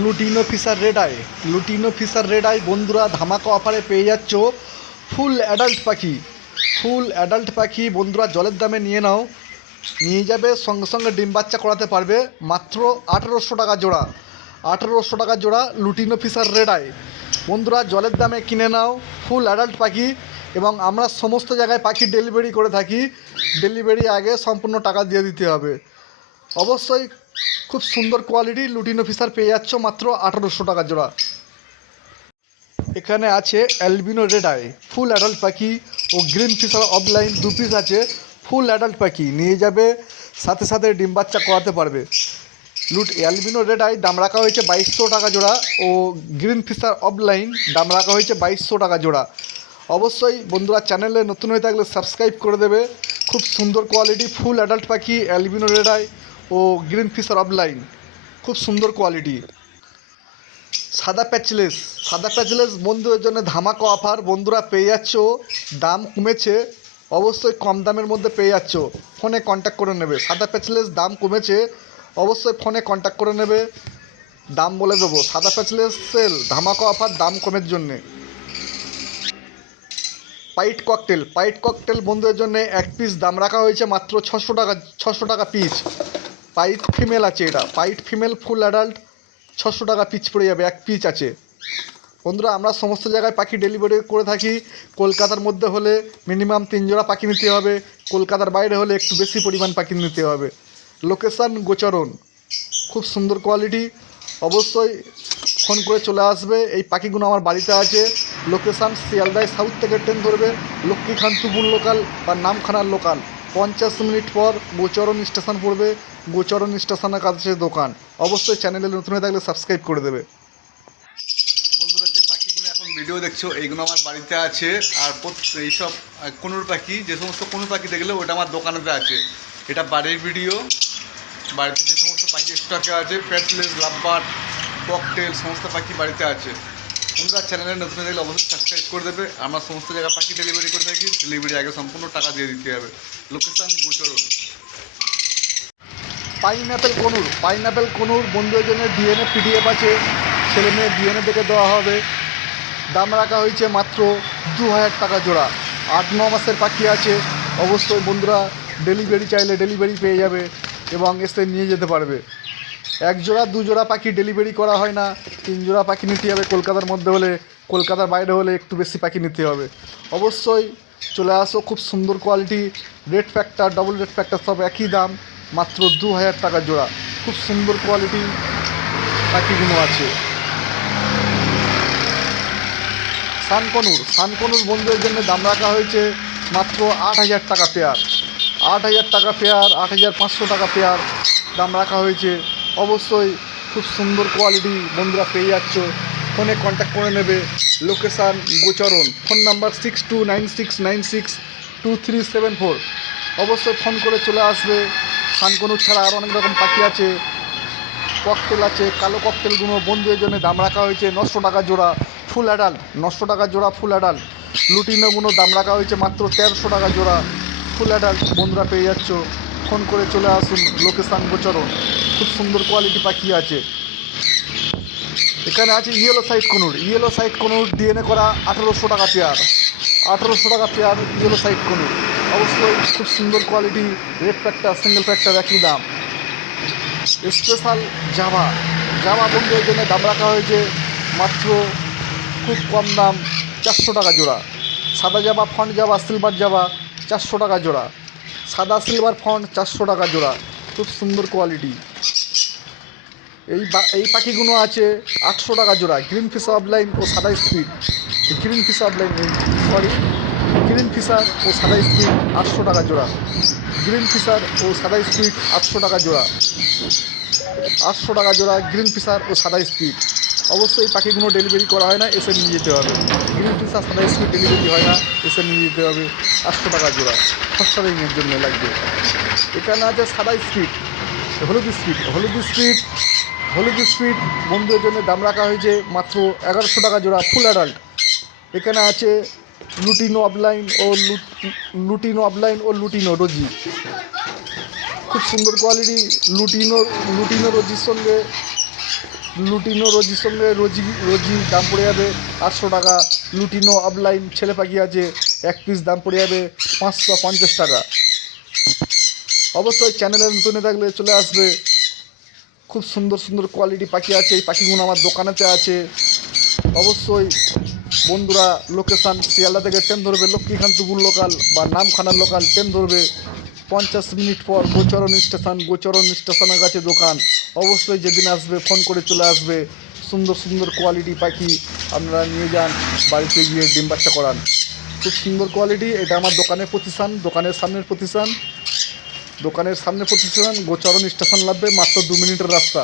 Lutino Fischer red eye. Lutino Fischer red eye বন্ধুরা ধামাকা অফারে পেয়ে যাচ্ছ ফুল অ্যাডাল্ট পাখি। ফুল অ্যাডাল্ট পাখি বন্ধুরা জলের দামে নিয়ে নাও, নিয়ে যাবে, সঙ্গে সঙ্গে ডিম বাচ্চা করাতে পারবে। মাত্র 1800 টাকা জোড়া। 1800 টাকা জোড়া লুটিনো ফিশার রেড আই বন্ধুরা জলের দামে কিনে নাও ফুল অ্যাডাল্ট পাখি। এবং আমরা সমস্ত জায়গায় পাখি ডেলিভারি করে থাকি। ডেলিভারি আগে সম্পূর্ণ টাকা দিয়ে দিতে হবে। অবশ্যই খুব সুন্দর কোয়ালিটি লুটিনো ফিশার পেয়ে যাচ্ছ মাত্র 1800 টাকা জোড়া। এখানে আছে albino red I full adult পাখি ও গ্রিন ফিশার অফলাইন দু পিস আছে। ফুল অ্যাডাল্ট পাখি নিয়ে যাবে, সাথে সাথে ডিম বাচ্চা করাতে পারবে। অ্যালবিনো রেড আই দাম রাখা হয়েছে 2200 টাকা জোড়া ও গ্রিন ফিশার অফলাইন দাম রাখা হয়েছে 2200 টাকা জোড়া। অবশ্যই বন্ধুরা চ্যানেলে নতুন হয়ে থাকলে সাবস্ক্রাইব করে দেবে। খুব সুন্দর কোয়ালিটি ফুল অ্যাডাল্ট পাখি অ্যালবিনো রেড আই ও গ্রিন ফিশার অফলাইন, খুব সুন্দর কোয়ালিটি। সাদা প্যাচলেস, সাদা প্যাচলেস বন্ধুদের জন্য ধামাকা অফার বন্ধুরা পেয়ে যাচ্ছ, দাম কমেছে, অবশ্যই কম দামের মধ্যে পেয়ে যাচ্ছ। ফোনে কন্ট্যাক্ট করে নেবে। সাদা প্যাচলেস দাম কমেছে, অবশ্যই ফোনে কন্ট্যাক্ট করে নেবে, দাম বলে দেবো। সাদা প্যাচলেস সেল ধামাকা অফার দাম কমের জন্যে। পাইট ককটেল, পাইট ককটেল বন্ধুদের জন্য এক পিস দাম রাখা হয়েছে মাত্র 600 টাকা, 600 টাকা পিস। পাইট ফিমেল আছে, এটা পাইট ফিমেল ফুল অ্যাডাল্ট 600 টাকা পিস পড়ে যাবে, এক পিস আছে। বন্ধুরা আমরা সমস্ত জায়গায় পাখি ডেলিভারি করে থাকি। কলকাতার মধ্যে হলে মিনিমাম 3 জোড়া পাখি নিতে হবে, কলকাতার বাইরে হলে একটু বেশি পরিমাণ পাখি নিতে হবে। লোকেশান গোচরণ, খুব সুন্দর কোয়ালিটি। অবশ্যই ফোন করে চলে আসবে। এই পাখিগুলো আমার বাড়িতে আছে। লোকেশান শিয়ালদায় সাউথ থেকে ট্রেন ধরবে, লক্ষ্মীকান্তপুর লোকাল বা নামখানার লোকাল, 50 মিনিট পর গোচরণ স্টেশন পড়বে। গোচরণ স্টেশনের কাছে দোকান। অবশ্যই চ্যানেলে নতুন হয়ে থাকলে সাবস্ক্রাইব করে দেবে। বন্ধুরা যে পাখিগুলো এখন ভিডিও দেখছো এইগুলো আমার বাড়িতে আছে। আর এইসব কোনুর পাখি, যে সমস্ত কোনুর পাখি দেখলে ওটা আমার দোকানেতে আছে। এটা বাড়ির ভিডিও। বাড়িতে যে সমস্ত পাখি স্টকে আছে, প্যাচলেস, লাভবার্ড, ককটেল, সমস্ত পাখি বাড়িতে আছে। বন্ধুরা চ্যানেলে নতুন হয়ে থাকলে অবশ্যই সাবস্ক্রাইব করে দেবে। আমরা সমস্ত জায়গায় পাখি ডেলিভারি করে থাকি। ডেলিভারি আগে সম্পূর্ণ টাকা দিয়ে দিতে হবে। Location গোচরণ। Pineapple conure, pineapple conure বন্ধুদের জন্য ডিএনএ পিডিএফ আছে, ছেলে মেয়ে ডিএনএ দেখে দেওয়া হবে। দাম রাখা হয়েছে মাত্র 2000 টাকা জোড়া। 8-9 মাসের পাখি আছে। অবশ্যই বন্ধুরা ডেলিভারি চাইলে ডেলিভারি পেয়ে যাবে এবং এসে নিয়ে যেতে পারবে। 1 জোড়া 2 জোড়া পাখি ডেলিভারি করা হয় না, 3 জোড়া পাখি নিতে হবে। কলকাতার মধ্যে হলে, কলকাতার বাইরে হলে একটু বেশি পাখি নিতে হবে। অবশ্যই চলে আসো, খুব সুন্দর quality. Red factor, double red factor সব একই দাম, মাত্র 2000 টাকা জোড়া। খুব সুন্দর কোয়ালিটি পাখিগুলো আছে। সানকনুর, সানকনুর বন্ধুদের জন্য দাম রাখা হয়েছে মাত্র 8000 টাকা পেয়ার। 8000 টাকা পেয়ার, 8500 টাকা পেয়ার দাম রাখা হয়েছে। অবশ্যই খুব সুন্দর কোয়ালিটি বন্ধুরা পেয়ে যাচ্ছ। ফোনে কন্ট্যাক্ট করে নেবে। Location গোচরণ, phone number 6296962374। অবশ্যই ফোন করে চলে আসবে। সানকনুর ছাড়া আরও অনেক রকম পাখি আছে। ককটেল আছে, কালো ককটেলগুলো বন্ধুদের জন্য দাম রাখা হয়েছে 900 টাকা জোড়া ফুল অ্যাডাল্ট, 900 টাকা জোড়া ফুল অ্যাডাল্ট। লুটিনোগুলো দাম রাখা হয়েছে মাত্র 1300 টাকা জোড়া ফুল অ্যাডাল্ট বন্ধুরা পেয়ে যাচ্ছ। ফোন করে চলে আসুন। লোকেশান গোচরণ, খুব সুন্দর কোয়ালিটি পাখি আছে। এখানে আছে yellow side conure, yellow side conure DNA করা 1800 টাকা পেয়ার, 1800 টাকা পেয়ার ইয়েলো সাইড কনুর। অবশ্যই খুব সুন্দর quality. Red factor, single factor একই দাম। স্পেশাল জাভা, জাভা বন্ধুদের জন্য দাম রাখা হয়েছে মাত্র খুব কম দাম, 400 টাকা জোড়া। সাদা Java, font Java, silver Java 400 টাকা জোড়া। সাদা সিলভার ফন্ট 400 টাকা জোড়া, খুব সুন্দর কোয়ালিটি। এই পাখিগুলো আছে 800 টাকা জোড়া। গ্রিন ফিশার অফলাইন ও সাদা speed, green fisher offline green fisher ও সাদা স্পিড 800 টাকা জোড়া। গ্রিন ফিশার ও সাদা স্পিড 800 টাকা জোড়া, 800 টাকা জোড়া গ্রিন ফিশার ও সাদা স্পিড। অবশ্যই পাখিগুলো ডেলিভারি করা হয় না, এসে নিয়ে যেতে হবে। গ্রিন ফিশার সাদা স্পিড ডেলিভারি হয় না, এসে নিয়ে যেতে হবে। 800 টাকা জোড়া, ফস্টারিংয়ের জন্য লাগবে। এখানে আছে সাদা স্পিড, হলুদ স্পিড, হলুদ স্পিড, হলুদ স্পিড বন্ধুদের জন্য দাম রাখা হয়েছে মাত্র 1100 টাকা জোড়া ফুল অ্যাডাল্ট। এখানে আছে লুটিনো অফলাইন ও লুটিনো অফলাইন ও লুটিনো রোজি, খুব সুন্দর কোয়ালিটি। লুটিনো রোজির সঙ্গে লুটিনো রোজির সঙ্গে রোজি দাম পড়ে যাবে 800 টাকা। লুটিনো আপলাইন ছেলে পাখি আছে, এক পিস দাম পড়ে যাবে 550 টাকা। অবশ্যই চ্যানেলে নতুন থাকলে চলে আসবে। খুব সুন্দর সুন্দর কোয়ালিটি পাখি আছে, এই পাখিগুলো আমার দোকানেতে আছে। অবশ্যই বন্ধুরা, লোকেশান শিয়ালদা থেকে ট্রেন ধরবে লক্ষ্মীকান্তপুর লোকাল বা নামখানার লোকাল ট্রেন ধরবে, 50 মিনিট পর গোচরণ স্টেশনের কাছে দোকান। অবশ্যই যেদিন আসবে ফোন করে চলে আসবে। সুন্দর সুন্দর কোয়ালিটি পাখি আপনারা নিয়ে যান, বাড়িতে গিয়ে ডিম বাচ্চা করান। খুব সুন্দর কোয়ালিটি। এটা আমার দোকানের প্রতিষ্ঠান, দোকানের সামনের প্রতিষ্ঠান গোচরণ স্টেশন লাগবে মাত্র 2 মিনিটের রাস্তা।